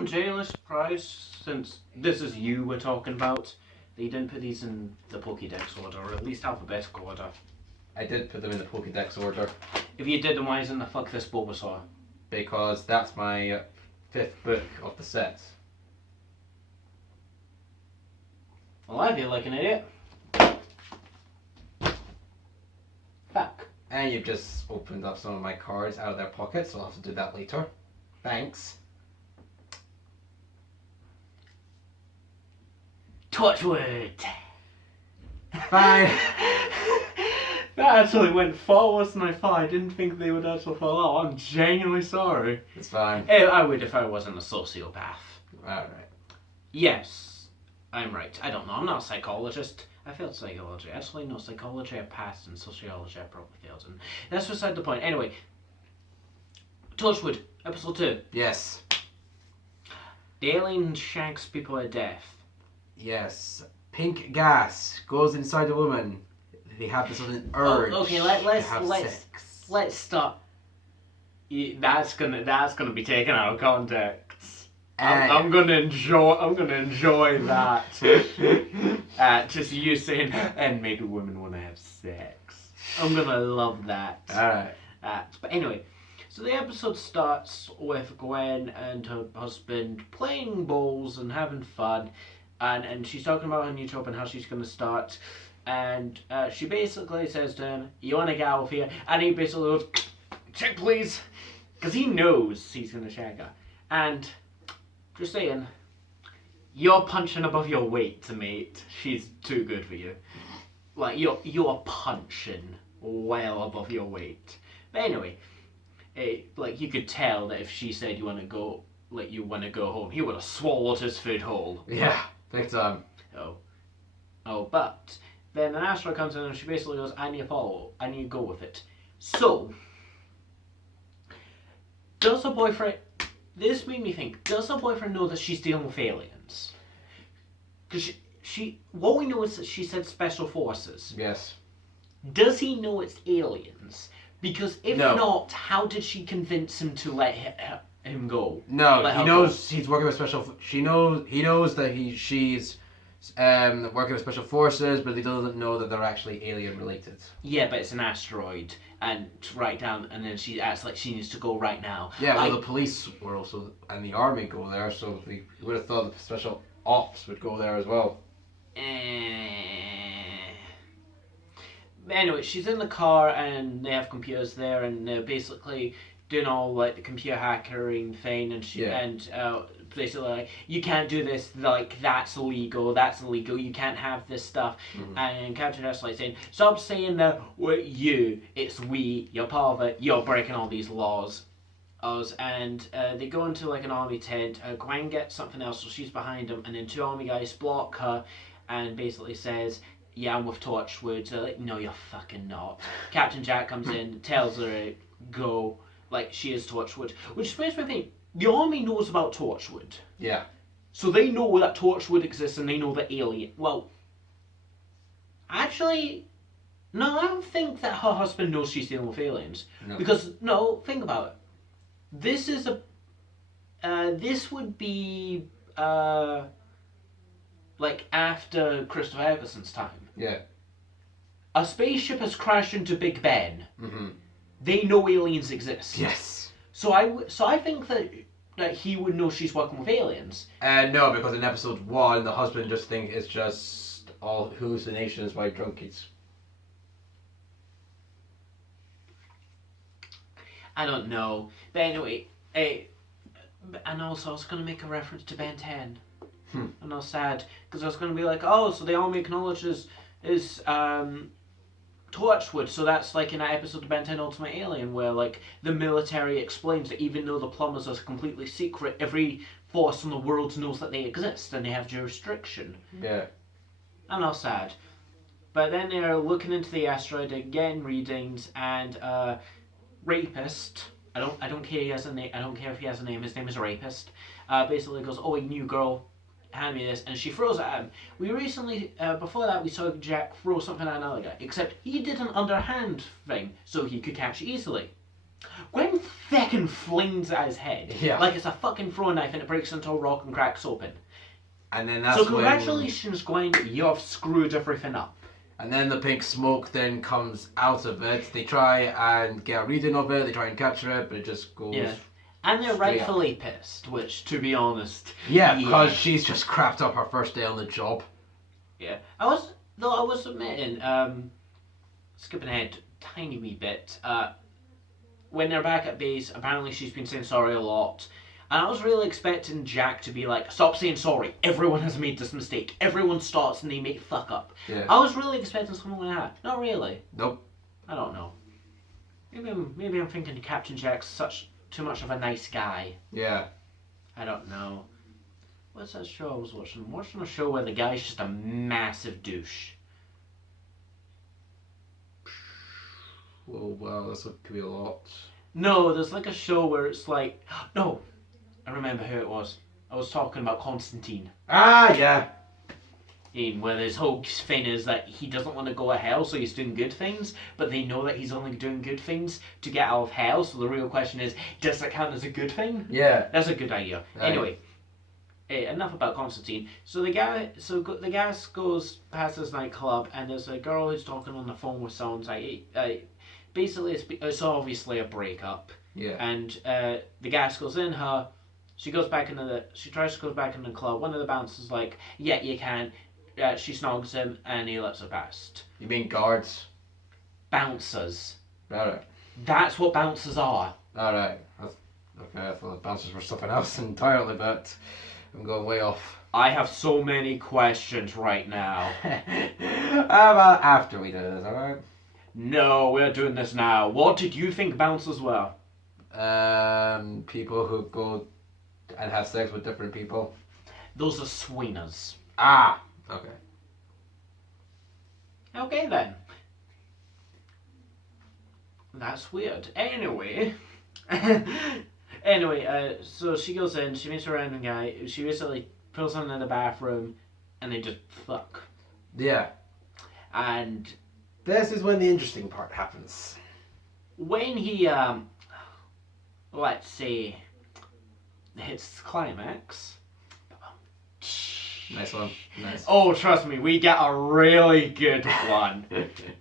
I'm genuinely surprised, since this is you we're talking about, that you didn't put these in the Pokédex order, or at least alphabetical order. I did put them in the Pokédex order. If you did, then why isn't the fuck this Bulbasaur? Because that's my 5th book of the set. Well, I feel like an idiot. Fuck. And you've just opened up some of my cards out of their pockets, so I'll have to do that later. Thanks. Torchwood! Fine. That actually went far worse than I thought. I didn't think they would actually fall out. I'm genuinely sorry. It's fine. I would if I wasn't a sociopath. Alright. Yes, I'm right. I don't know. I'm not a psychologist. I failed psychology. Actually, no, psychology I passed, and sociology I probably failed in. That's beside the point. Anyway, Torchwood, episode 2. Yes. The alien shags people to death. Yes. Pink gas goes inside a woman. They have this sudden urge. Okay, to let's have sex. let's stop. That's gonna be taken out of context. I'm gonna enjoy that. Just you saying, and maybe women want to have sex. I'm gonna love that. Alright. But anyway, so the episode starts with Gwen and her husband playing bowls and having fun, and she's talking about her new job and how she's gonna start. And she basically says to him, "You want to get out of here?" And he basically goes, "Check, please," because he knows he's gonna shag her. And just saying, you're punching above your weight, mate. She's too good for you. Like you're punching well above your weight. But anyway, like you could tell that if she said you want to go home, he would have swallowed his food whole. Yeah, big time. But then an asteroid comes in and she basically goes, "I need to follow. I need to go with it." So, does her boyfriend... This made me think, does her boyfriend know that she's dealing with aliens? Because what we know is that she said special forces. Yes. Does he know it's aliens? Because if No. not, how did she convince him to let him go? No, Let he her knows he's working with special... He knows that she's working with special forces, but he doesn't know that they're actually alien related. Yeah, but it's an asteroid, and right down, and then she acts like she needs to go right now. Yeah, well, the police were also, and the army go there, so you would have thought the special ops would go there as well. Anyway, she's in the car, and they have computers there, and they're basically doing all like the computer hackering thing, and basically like, you can't do this, like that's illegal, you can't have this stuff. Mm-hmm. And Captain Earth's saying, stop saying that we're you, it's we, you're part of it, you're breaking all these laws. And they go into like an army tent. Gwen gets something else, so she's behind them, and then two army guys block her and basically says, "Yeah, I'm with Torchwood." So like, "No, you're fucking not." Captain Jack comes in, tells her to go, like she is Torchwood, which makes me think the army knows about Torchwood. Yeah. So they know that Torchwood exists, and they know that alien. Well, actually, no, I don't think that her husband knows she's dealing with aliens. No. Because no, think about it. This is this would be like after Christopher Eccleston's time. Yeah. A spaceship has crashed into Big Ben. Mm-hmm. They know aliens exist. Yes. So I think that he would know she's working with aliens. No, because in episode 1, the husband just thinks it's just all hallucinations by drunkies. I don't know. But anyway, and also I was going to make a reference to Ben 10. And I was sad, because I was going to be like, oh, so the army acknowledges is Torchwood, so that's like in that episode of Ben 10 Ultimate Alien, where like the military explains that even though the plumbers are completely secret, every force in the world knows that they exist and they have jurisdiction. Yeah. And I was sad. But then they're looking into the asteroid again, readings, and Rapist. I don't care. He has a name. I don't care if he has a name. His name is Rapist. Basically goes, "Oh, a new girl, hand me this," and she throws it at him. We recently, before that, we saw Jack throw something at another guy, except he did an underhand thing, so he could catch it easily. Gwen fucking flings at his head. Yeah. Like it's a fucking throwing knife and it breaks into a rock and cracks open. And then that's So congratulations, Gwen, you have screwed everything up. And then the pink smoke then comes out of it. They try and get a reading of it, they try and capture it, but it just goes... Yeah. And they're straight rightfully pissed, which, to be honest... Yeah, because she's just crapped up her first day on the job. Yeah. I was admitting, skipping ahead a tiny wee bit, when they're back at base, apparently she's been saying sorry a lot. And I was really expecting Jack to be like, stop saying sorry. Everyone has made this mistake. Everyone starts and they make fuck up. Yeah. I was really expecting something like that. Not really. Nope. I don't know. Maybe I'm thinking Captain Jack's too much of a nice guy. Yeah. I don't know. What's that show I was watching? I'm watching a show where the guy's just a massive douche. Well, this could be a lot. No, there's like a show where it's like... No! I remember who it was. I was talking about Constantine. Ah, yeah. Where his whole thing is that he doesn't want to go to hell, so he's doing good things, but they know that he's only doing good things to get out of hell, so the real question is, does that count as a good thing? Yeah. That's a good idea. Right. Anyway, enough about Constantine. So the guy goes past this nightclub, and there's a girl who's talking on the phone with someone. Basically, it's obviously a breakup. Yeah. And the gas goes in her. She tries to go back in the club. One of the bouncers like, yeah, you can. She snogs him, and he lets her past. You mean guards? Bouncers. Alright. That's what bouncers are. Alright. Okay, I thought bouncers were something else entirely, but I'm going way off. I have so many questions right now. How about after we do this, alright? No, we're doing this now. What did you think bouncers were? People who go and have sex with different people. Those are swingers. Ah! Okay. Okay then. That's weird. Anyway. So she goes in, she meets a random guy, she basically pulls him in the bathroom, and they just fuck. Yeah. And this is when the interesting part happens. when he, let's say, hits climax. Nice one. Nice. Oh, trust me, we got a really good one.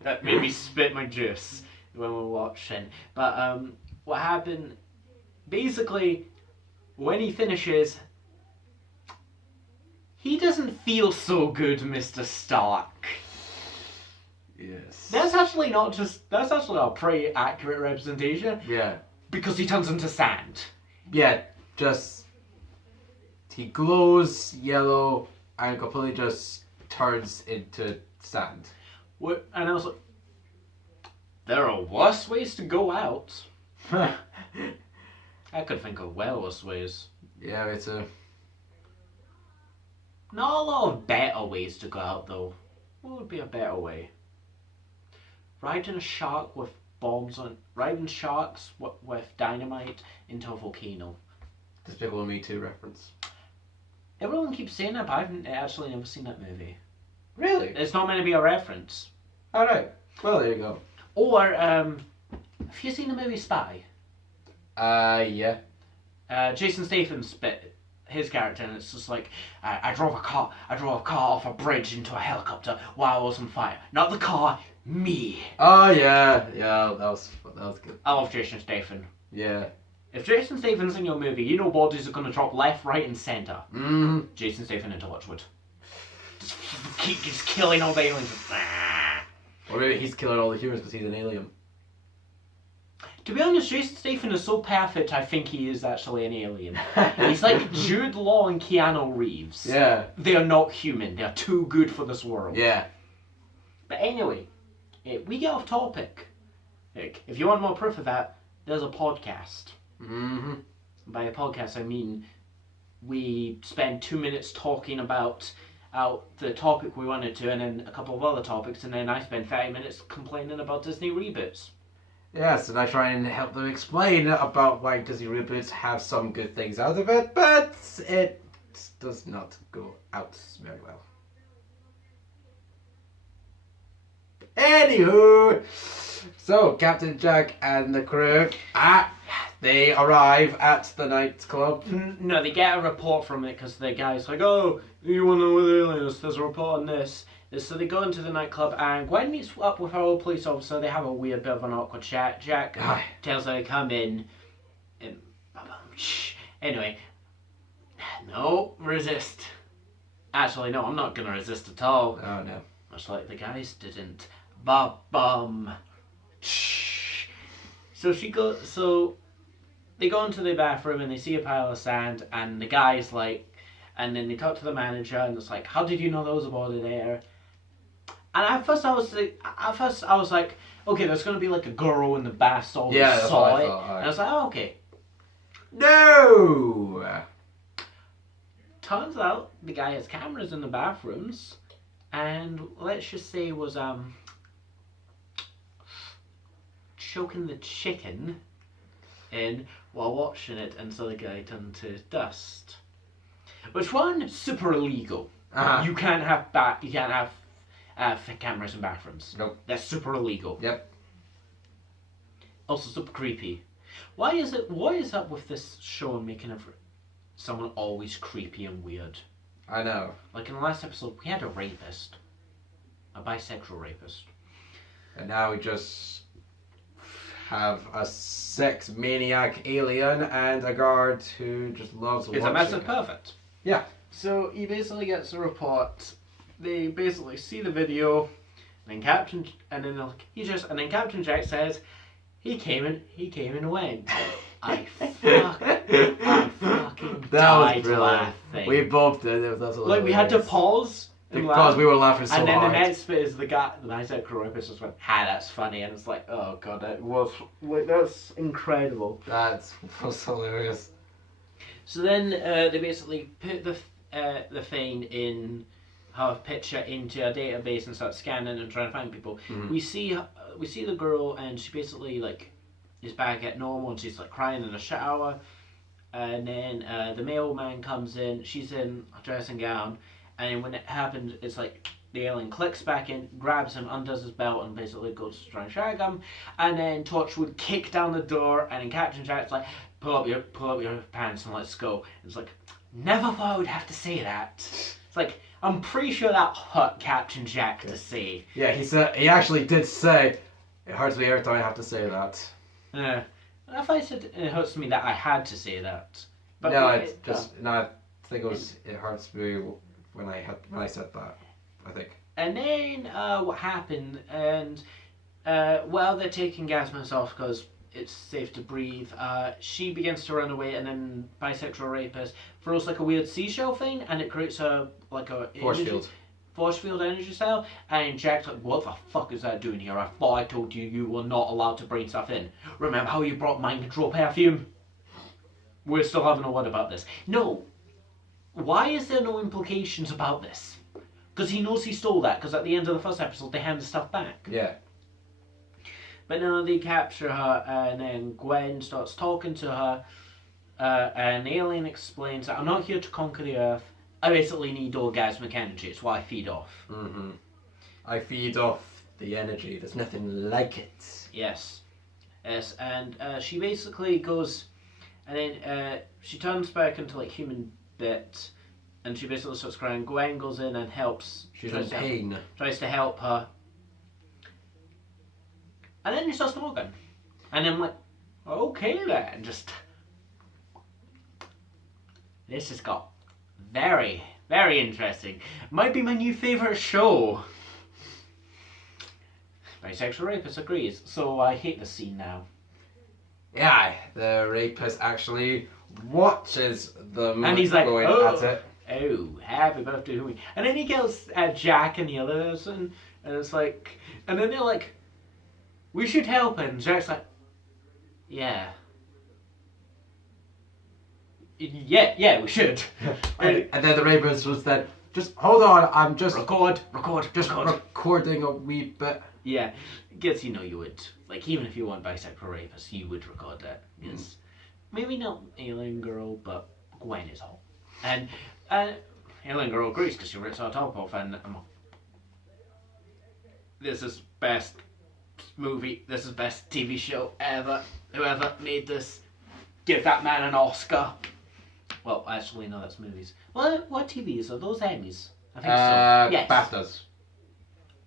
That made me spit my juice when we were watching. But what happened, basically, when he finishes, he doesn't feel so good, Mr. Stark. Yes. That's actually a pretty accurate representation, Yeah. because he turns into sand. Yeah, just... He glows yellow and completely just turns into sand. And I was like, there are worse ways to go out. I could think of worse ways. Yeah, it's a... Not a lot of better ways to go out, though. What would be a better way? Riding a shark with bombs on... Riding sharks with dynamite into a volcano. Despicable Me 2 reference. Everyone keeps saying that, but I've actually never seen that movie. Really? It's not meant to be a reference. Alright. Well, there you go. Or, have you seen the movie Spy? Yeah. Jason Statham's bit, his character, and it's just like, I drove a car off a bridge into a helicopter while I was on fire. Not the car, me. Oh, yeah. Yeah, that was good. I love Jason Statham. Yeah. If Jason Statham's in your movie, you know bodies are going to drop left, right, and centre. Mm. Jason Statham into Torchwood. Just keep killing all the aliens. Or maybe he's killing all the humans because he's an alien. To be honest, Jason Statham is so perfect, I think he is actually an alien. He's like Jude Law and Keanu Reeves. Yeah. They are not human. They are too good for this world. Yeah. But anyway, we get off topic. If you want more proof of that, there's a podcast. Mm-hmm. By a podcast, I mean we spend 2 minutes talking about the topic we wanted to, and then a couple of other topics, and then I spend 30 minutes complaining about Disney reboots. Yes, and I try and help them explain about why Disney reboots have some good things out of it, but it does not go out very well. Anywho, so Captain Jack and the crew, they arrive at the nightclub. No, they get a report from it because the guy's like, oh, you want to know where the alien is? There's a report on this. So they go into the nightclub and Gwen meets up with her old police officer. They have a weird bit of an awkward chat. Jack tells her to come in. And anyway, no, resist. Actually, no, I'm not going to resist at all. Oh, no. Much like the guys didn't. Ba-bum. So they go into the bathroom and they see a pile of sand and the guy's like, and then they talk to the manager and it's like, how did you know there was a body there? And at first I was like, okay, there's gonna be like a girl in the bath stall who saw it. And I was like, oh, okay. No! Turns out the guy has cameras in the bathrooms and let's just say was choking the chicken in while watching it, and so the guy turned to dust. Which one? Super illegal. You can't have cameras in bathrooms. Nope. That's super illegal. Yep. Also super creepy. What is up with this show and making someone always creepy and weird? I know. Like in the last episode, we had a rapist, a bisexual rapist, and now we just have a sex maniac alien and a guard who just loves watching. It's a massive perfect. Yeah. So he basically gets a report. They basically see the video, and then Captain Jack says, he came and went. I fucking died laughing. We both did. That's like we had to pause. Because we were laughing so hard. And then the next bit is the bisexual rapist just went, that's funny. And it's like, oh god, that's incredible. That was hilarious. So then they basically put the thing in her picture into a database and start scanning and trying to find people. Mm-hmm. We see the girl and she basically like is back at normal and she's like crying in the shower. And then the mailman comes in. She's in a dressing gown. And when it happens, it's like the alien clicks back in, grabs him, undoes his belt, and basically goes to try and shag him. And then Torchwood kick down the door, and then Captain Jack's like, pull up your pants and let's go. And it's like, never thought I would have to say that. It's like, I'm pretty sure that hurt Captain Jack to say. Yeah, he actually did say, it hurts me every time I have to say that. If I said it hurts me that I had to say that. But no, I think it hurts me when I said that, I think. And then what happened, and while they're taking Gasmas off because it's safe to breathe, she begins to run away, and then bisexual rapist throws like a weird seashell thing, and it creates a force field energy cell, and Jack's like, what the fuck is that doing here? I thought I told you were not allowed to bring stuff in. Remember how you brought mind control perfume? We're still having a word about this. No. Why is there no implications about this? Because he knows he stole that, because at the end of the first episode they hand the stuff back. Yeah. But now they capture her, and then Gwen starts talking to her, and the alien explains that I'm not here to conquer the Earth. I basically need orgasmic energy. It's what I feed off. Mm-hmm. I feed off the energy. There's nothing like it. Yes. Yes, and she basically goes, and then she turns back into like human bit, and she basically starts crying. Gwen goes in and helps. She's in pain. Tries to help her. And then she starts smoking. And I'm like, okay then, just... This has got very, very interesting. Might be my new favourite show. Bisexual rapist agrees, so I hate the scene now. Yeah, the rapist actually watches them and he's like, going at it. Oh, happy birthday to me. And then he kills Jack and the others, and it's like, and then they're like, we should help him. Jack's like, yeah, we should. and then the rapist was then, just hold on, I'm just recording a wee bit. Yeah, guess you would. Like, even if you want bisexual rapists, you would record that. Because maybe not Alien Girl, but Gwen is hot. And Alien Girl agrees because she rips our top off, and this is best movie, this is best TV show ever. Whoever made this, give that man an Oscar. Well, actually, no, that's movies. What TVs are those? Emmys? I think so. Yes. BAFTAs.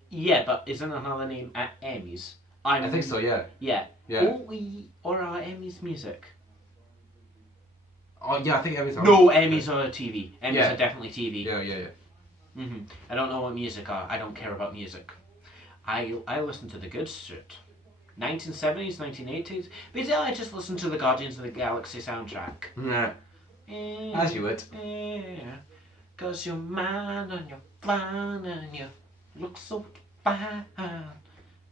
Yeah, but isn't another name at Emmys? I think so, yeah. Yeah. Yeah. Or are Emmys music? Oh, yeah, I think Emmys are. No, Emmys are TV. Emmys Yeah. are definitely TV. Yeah. I don't know what music are. I don't care about music. I listen to the good shit. 1970s, 1980s. Basically, I just listen to the Guardians of the Galaxy soundtrack. Nah. As you would. Yeah. Cause you're mine and you're fine and you look so fine.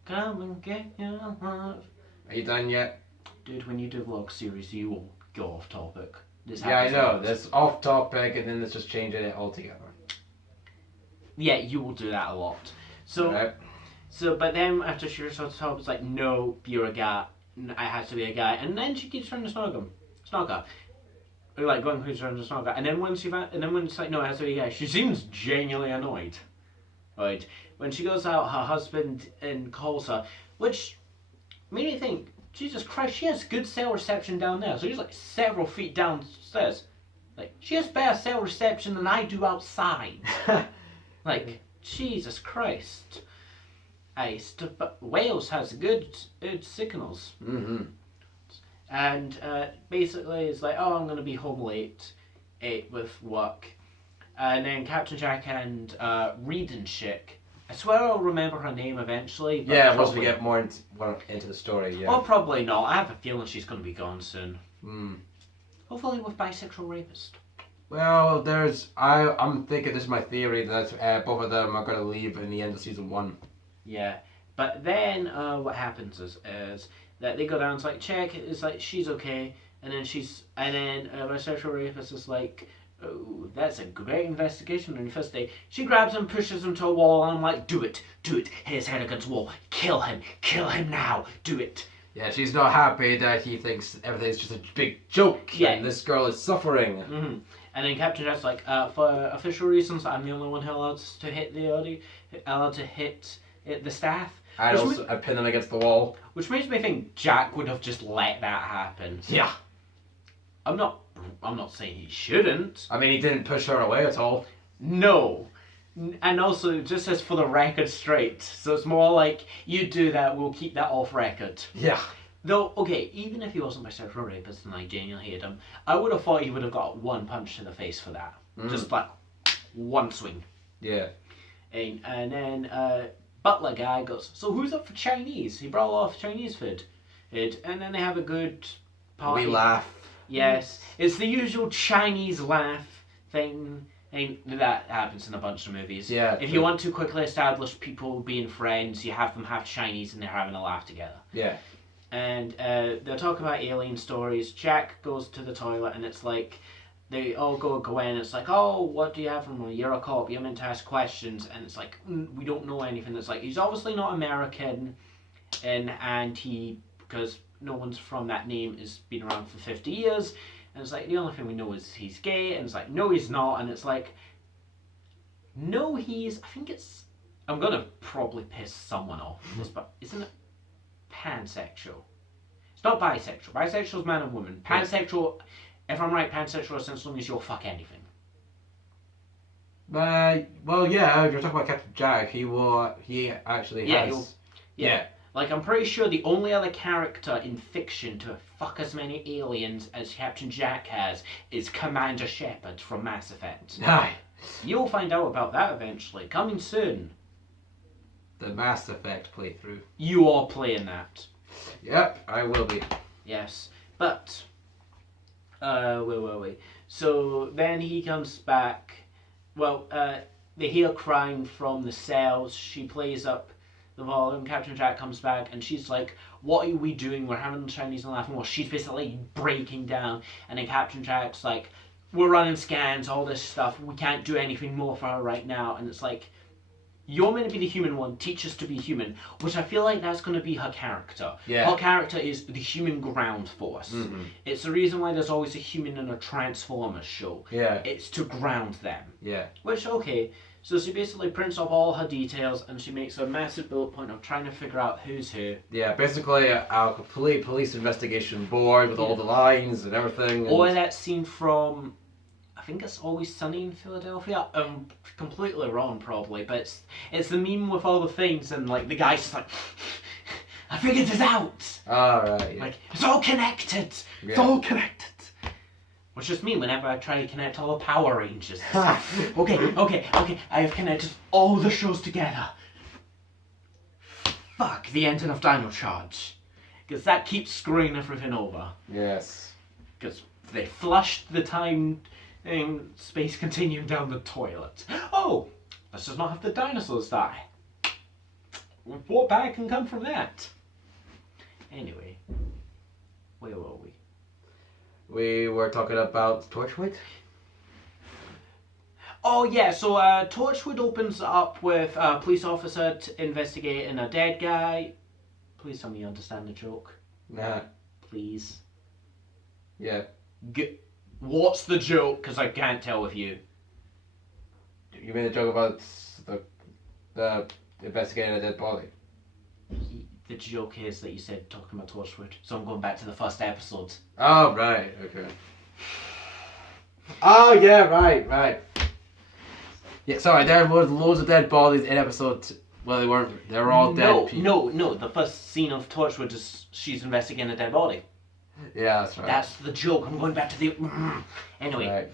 Come and get your love. Are you done yet? Dude, when you do vlog series, you will go off topic. This Yeah, I happens a know. lot. That's off topic, and then it's just changing it altogether. Yeah, you will do that a lot. So, Right. but then after she was on top, it's like, no, you're a guy. I had to be a guy. And then she keeps trying to snog him. Snogger. Or like going who's trying to snog her. And then when it's like, no, it has to be a guy, she seems genuinely annoyed. Right? When she goes out, her husband calls her, which made me think, Jesus Christ, she has good cell reception down there. So she's like several feet downstairs. Like, she has better cell reception than I do outside. Like, Jesus Christ. But Wales has good signals. Mm-hmm. And basically it's like, oh, I'm going to be home late with work. And then Captain Jack and Reed and Chick. I swear I'll remember her name eventually. But Yeah, once we get more into the story, yeah. Or probably not. I have a feeling she's going to be gone soon. Mm. Hopefully with Bisexual Rapist. Well, I'm thinking, this is my theory, that both of them are going to leave in the end of season 1. Yeah. But then what happens is that they go down, it's like, check, it's like, she's okay. And then Bisexual Rapist is like, oh, that's a great investigation on your first day. She grabs him, pushes him to a wall, and I'm like, do it, hit his head against the wall, kill him now, do it. Yeah, she's not happy that he thinks everything's just a big joke, and this girl is suffering. Mm-hmm. And then Captain Jack's like, for official reasons, I'm the only one who allowed to hit the staff. I pin them against the wall. Which makes me think Jack would have just let that happen. Yeah. I'm not saying he shouldn't. I mean, he didn't push her away at all. No. And also, just as for the record straight. So it's more like, you do that, we'll keep that off record. Yeah. Though, okay, even if he wasn't Bisexual Rapist and I genuinely hate him, I would have thought he would have got one punch to the face for that. Just like, one swing. Yeah. And then Butler guy goes, so who's up for Chinese? He brought a lot of Chinese food. And then they have a good party. We laugh. Yes. It's the usual Chinese laugh thing. And that happens in a bunch of movies. Yeah. If you want to quickly establish people being friends, you have them have Chinese and they're having a laugh together. Yeah. And they're talking about alien stories. Jack goes to the toilet and it's like, they all go in. It's like, oh, what do you have from me? You're a cop. You're meant to ask questions. And it's like, we don't know anything. It's like, he's obviously not American. And he, because no one's from that name has been around for 50 years. And it's like, the only thing we know is he's gay. And it's like, no, he's not. And it's like, no, I think it's, I'm going to probably piss someone off with this, but isn't it pansexual? It's not bisexual. Bisexual is man and woman. Pansexual, if I'm right, pansexual essentially means you'll fuck anything. Well, yeah, if you're talking about Captain Jack, he actually has... Yeah. Like, I'm pretty sure the only other character in fiction to fuck as many aliens as Captain Jack has is Commander Shepard from Mass Effect. Aye. You'll find out about that eventually. Coming soon. The Mass Effect playthrough. You are playing that. Yep, I will be. Yes. But, where were we? So, then he comes back. Well, they hear crying from the cells. She plays up the volume. Captain Jack comes back and she's like, what are we doing? We're having the Chinese and laughing. Well, she's basically breaking down. And then Captain Jack's like, we're running scans, all this stuff. We can't do anything more for her right now. And it's like, you're meant to be the human one, teach us to be human, which I feel like that's going to be her character. Yeah. Her character is the human ground force. Mm-hmm. It's the reason why there's always a human in a Transformers show. Yeah. It's to ground them. Yeah. Which, okay, so she basically prints off all her details and she makes a massive bullet point of trying to figure out who's who. Yeah, basically a complete police investigation board with all the lines and everything. And... Or that scene from, I think it's Always Sunny in Philadelphia. I'm completely wrong, probably, but it's the meme with all the things and like the guy's just like, I figured it out. Alright. Yeah. Like it's all connected. It's all connected. Which is me whenever I try to connect all the Power Rangers. Okay. I have connected all the shows together. Fuck the ending of Dino Charge, because that keeps screwing everything over. Yes. Because they flushed the time in Space Continuum down the toilet. Oh, let's just not have the dinosaurs die. What bad can come from that? Anyway, where were we? We were talking about Torchwood? Oh yeah, so Torchwood opens up with a police officer investigating a dead guy. Please tell me you understand the joke. Nah. Please. Yeah. What's the joke? Because I can't tell with you. You made a joke about the investigating a dead body. The joke is that you said talking about Torchwood, so I'm going back to the first episode. Oh, right, okay. Oh, yeah, right. Yeah, sorry, there were loads of dead bodies in episode... Well, they weren't. They were all dead people. No, the first scene of Torchwood is she's investigating a dead body. Yeah, that's right. That's the joke. I'm going back to the... Anyway. Right.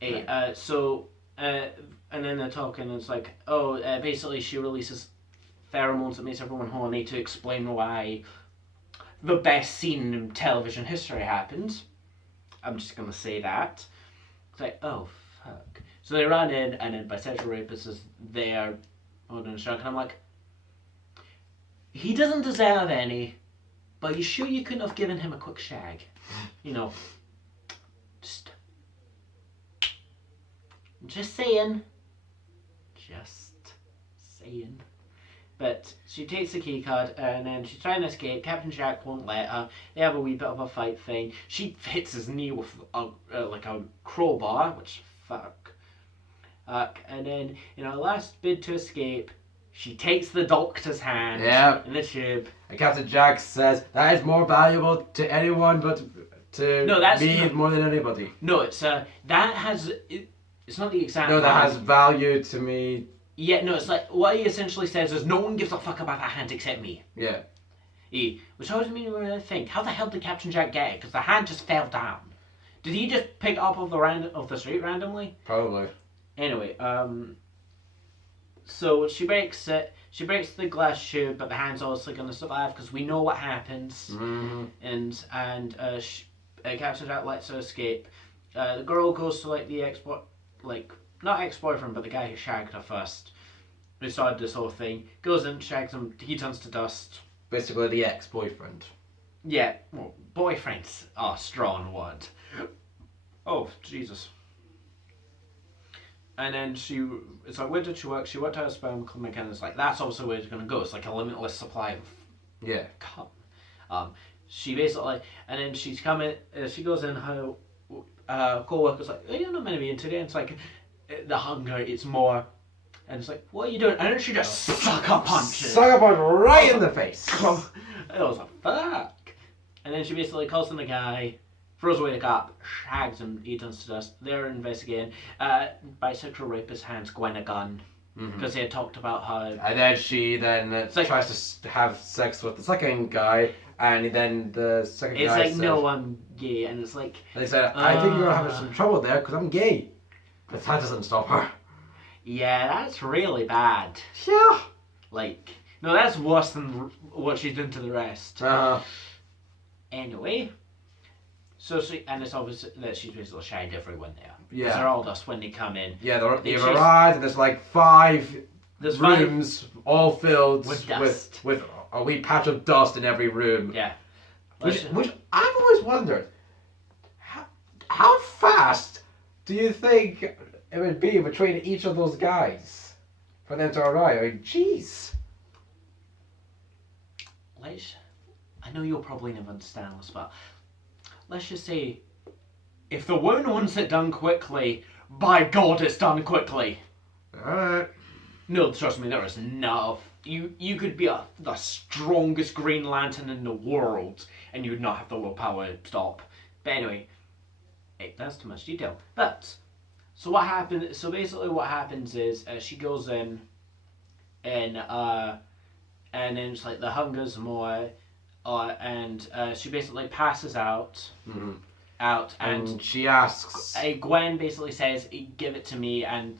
Hey, and then they're talking, and it's like, basically she releases pheromones that makes everyone horny to explain why the best scene in television history happens. I'm just gonna say that. It's like, oh fuck. So they run in, and then bisexual rapist is there holding a shark, and I'm like, he doesn't deserve any, but you sure you couldn't have given him a quick shag? You know, just saying. But she takes the key card and then she's trying to escape. Captain Jack won't let her. They have a wee bit of a fight thing. She hits his knee with like a crowbar, which fuck. And then in her last bid to escape, she takes the doctor's hand in the tube. And Captain Jack says that is more valuable to anyone but to me more than anybody. No, it's that has it's not the exact. No, that has value to me. Yeah, no, it's like, what he essentially says is, no one gives a fuck about that hand except me. Yeah. Which always made me think, how the hell did Captain Jack get it? Because the hand just fell down. Did he just pick it up off the street randomly? Probably. Anyway, so she breaks it. She breaks the glass tube, but the hand's obviously going to survive because we know what happens. Mm-hmm. And Captain Jack lets her escape. The girl goes to like the not ex-boyfriend, but the guy who shagged her first, who started this whole thing, goes in, shags him, he turns to dust. Basically the ex-boyfriend. Yeah, well, boyfriend's a strong word. Oh, Jesus. And then it's like, where did she work? She worked at a sperm clinic, and it's like, that's obviously where it's going to go. It's like a limitless supply of cum. She basically, and then she's coming, she goes in, her co-worker's like, oh, you're not meant to be in today. And it's like, the hunger, it's more, and it's like, what are you doing? And then she just sucker punches. Sucker punch right in the face. I was like, fuck. And then she basically calls in the guy, throws away the cop, shags him, he turns to dust. They're investigating. Bisexual rapist hands Gwen a gun. Because they had talked about how... And then she tries to have sex with the second guy, and then the second guy says... It's like, no, I'm gay, and it's like... And they said, I think you're having some trouble there, because I'm gay. But that doesn't stop her. Yeah, that's really bad. Yeah. Like, no, that's worse than what she's done to the rest. Anyway, so and it's obvious that she's basically shagged everyone there. Yeah. They're all dust when they come in. Yeah, they've arrived, and there's like five rooms all filled with dust. With a wee patch of dust in every room. Yeah. Which I've always wondered, how fast do you think it would be between each of those guys? for them to arrive. I mean, jeez. I know you'll probably never understand this, but let's just say, if the wound wants it done quickly, by God, it's done quickly. Alright. No, trust me, there is enough. You could be the strongest Green Lantern in the world, and you would not have the willpower to stop. But anyway, that's too much detail. But so what happened? So basically, what happens is she goes in, and then it's like the hunger's more, and she basically passes out. Mm-hmm. And she asks. Gwen basically says, "Give it to me," and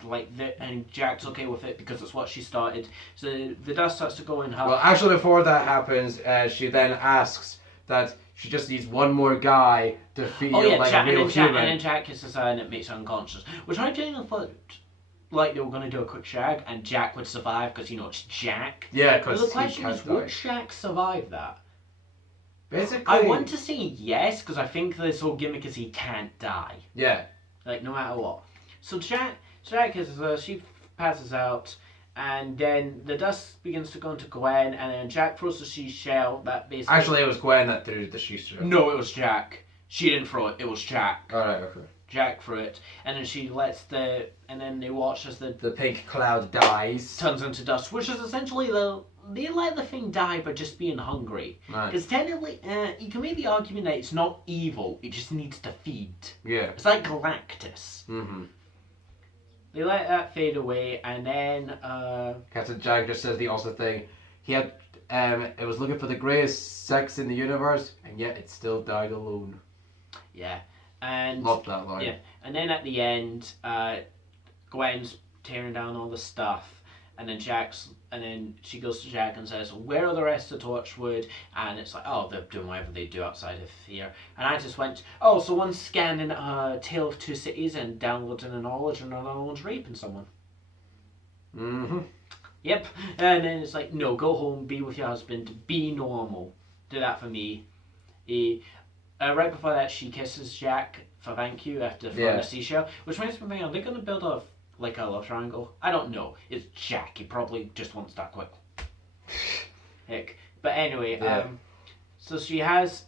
and Jack's okay with it because it's what she started. So the dust starts to go in her. Well, actually, before that happens, she then asks that she just needs one more guy to feel like a real human. And then Jack kisses her and it makes her unconscious. Which I genuinely thought, like, they were going to do a quick shag and Jack would survive because, it's Jack. Yeah, because the question is, would Jack survive that? Basically, I want to say yes, because I think this whole gimmick is he can't die. Yeah. Like, no matter what. So Jack kisses her, she passes out, and then the dust begins to go into Gwen, and then Jack throws the seashell that basically... Actually, it was Gwen that threw the seashell. No, it was Jack. She didn't throw it, it was Jack. Alright, okay. Jack threw it, and then she lets and then they watch as the pink cloud dies. Turns into dust, which is essentially they let the thing die by just being hungry. Right. Because technically, you can make the argument that it's not evil, it just needs to feed. Yeah. It's like Galactus. Mm-hmm. They let that fade away, and then Captain Jack just says the awesome thing. He had it was looking for the greatest sex in the universe, and yet it still died alone. Yeah. And love that line. Yeah. And then at the end, Gwen's tearing down all the stuff, and then she goes to Jack and says, "Where are the rest of Torchwood?" And it's like, oh, they're doing whatever they do outside of here. And I just went, oh, so one's scanning Tale of Two Cities and downloading the knowledge, and another one's raping someone. Mm-hmm. Yep. And then it's like, no, go home, be with your husband, be normal. Do that for me. Right before that, she kisses Jack for thank you after throwing a seashell, which makes me think, are they going to build a love triangle? I don't know. It's Jack. He probably just wants that quick. Heck. But anyway, so she has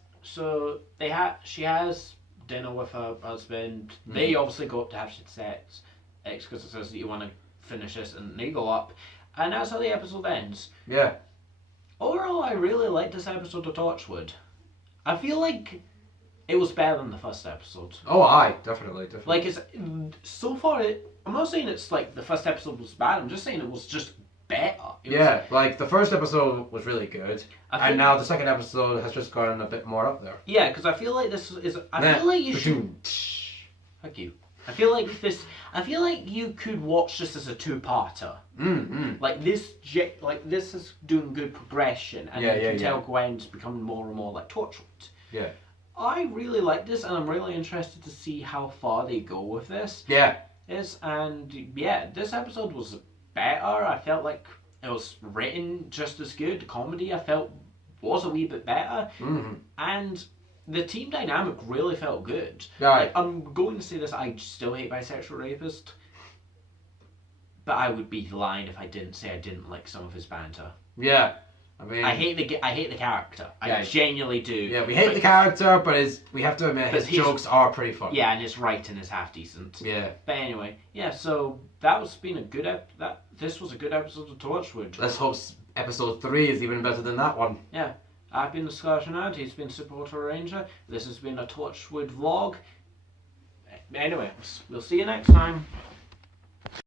dinner with her husband. Mm. They obviously go up to have sex, because it says that you want to finish this, and they go up, and that's how the episode ends. Yeah. Overall, I really liked this episode of Torchwood. I feel like it was better than the first episode. Oh, aye, definitely. Like, it's so far. I'm not saying it's like the first episode was bad. I'm just saying it was just better. Like the first episode was really good, and now the second episode has just gone a bit more up there. Yeah, because I feel like this is. I feel like you should. Fuck you. I feel like you could watch this as a two-parter. Like this is doing good progression, and you can tell Gwen's becoming more and more like Torchwood. Yeah. I really like this, and I'm really interested to see how far they go with this. Yeah. This episode was better. I felt like it was written just as good. The comedy I felt was a wee bit better, and the team dynamic really felt good. Yeah. Like, I'm going to say this: I still hate Bisexual Rapist, but I would be lying if I didn't say I didn't like some of his banter. Yeah. I mean, I hate the character. I genuinely do. Yeah, we hate the character, but we have to admit his jokes are pretty funny. Yeah, and his writing is half decent. Yeah. But anyway, so this was a good episode of Torchwood. Let's hope episode 3 is even better than that one. Yeah. I've been the Scottish Nerd, he's been Supporter Ranger. This has been a Torchwood vlog. Anyway, we'll see you next time.